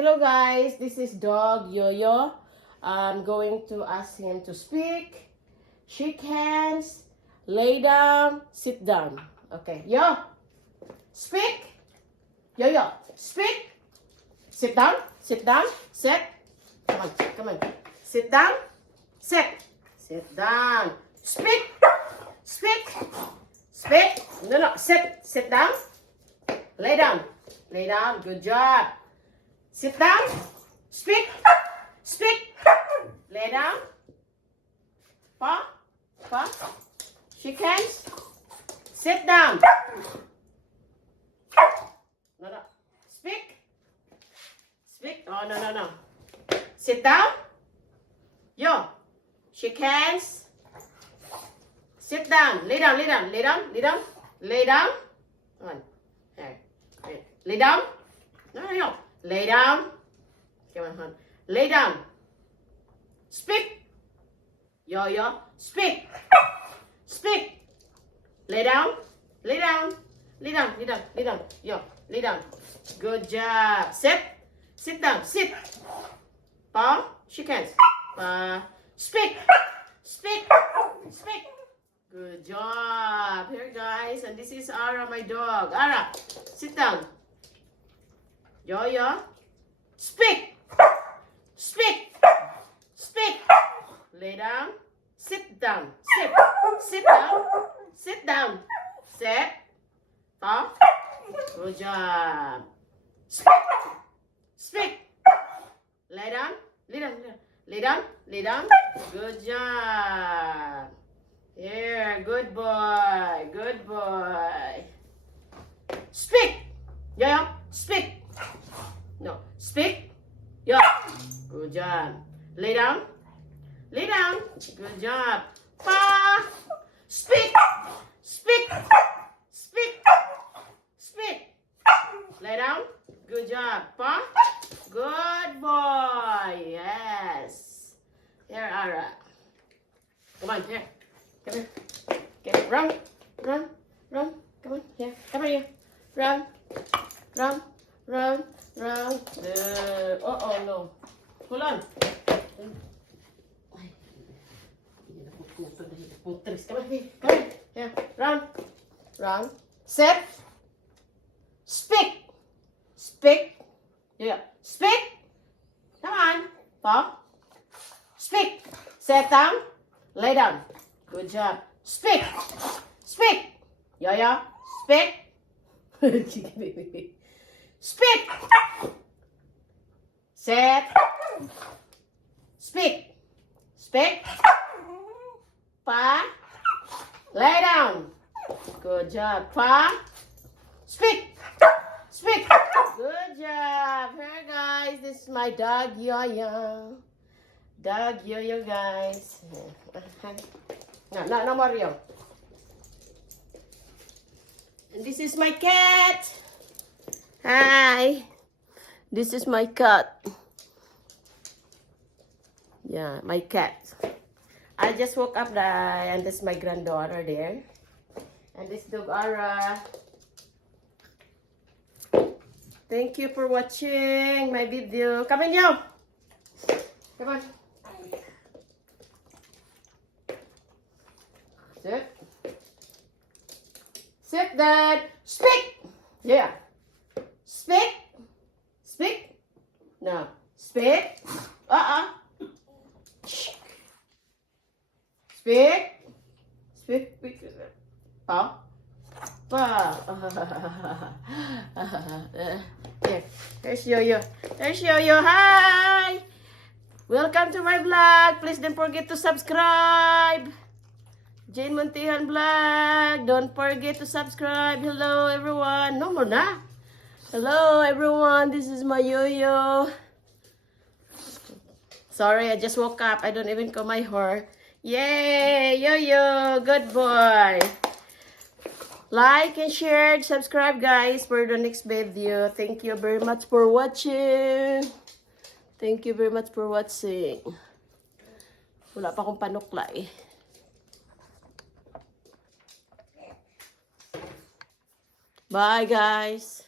Hello guys, this is dog YoYo. I'm going to ask him to speak, shake hands, lay down, sit down. Okay, yo, speak. YoYo, speak. Sit down, sit, sit. Come on, sit down, sit down. Speak, speak. No, sit down. Lay down, good job. Sit down, speak, lay down, paw, shake hands, sit down. No, speak, oh no, sit down, yo, shake hands, sit down, lay down, come on, lay down, no, lay down, come on, lay down, speak, yo, speak, lay down, yo, lay down, good job, sit down, paw, shake hands, speak, good job, here guys, and this is Ara, my dog. Ara, sit down, YoYo, speak, lay down, sit down, sit, paw, good job, speak, lay down, good job, here, good boy, speak, YoYo, speak. No, speak. Yeah. Good job. Lay down. Good job. Pa. Speak. Lay down. Good job. Pa. Good boy. Yes. Here, Ara. Come on, here. Come here. Okay, run. Come on, here. Come here. Run. Oh no. Hold on. Come here. Here. Run. Sit. Speak. Yeah. Speak. Come on. Paw. Speak. Sit down. Lay down. Good job. Speak. YoYo. Speak. Speak. Sit. Speak. Pa. Lay down. Good job. Pa. Speak. Good job. Here guys, this is my dog YoYo. Dog YoYo guys. No more yo. And this is my cat. Hi. This is my cat. Yeah, my cat. I just woke up and this is my granddaughter there. And this dog Ara. Thank you for watching my video. Come on, yo. Come on. Sit, Dad. Speak. Yeah. Speak. No. Speak. Speak. Pa. There's YoYo. Hi. Welcome to my vlog. Please don't forget to subscribe. Jane Montihan Vlog. Don't forget to subscribe. Hello, everyone. No more na. Hello, everyone. This is my YoYo. Sorry, I just woke up. I don't even comb my hair. Yay, YoYo. Good boy. Like and share, subscribe guys for the next video. Thank you very much for watching. Wala pa akong panukla eh. Bye guys.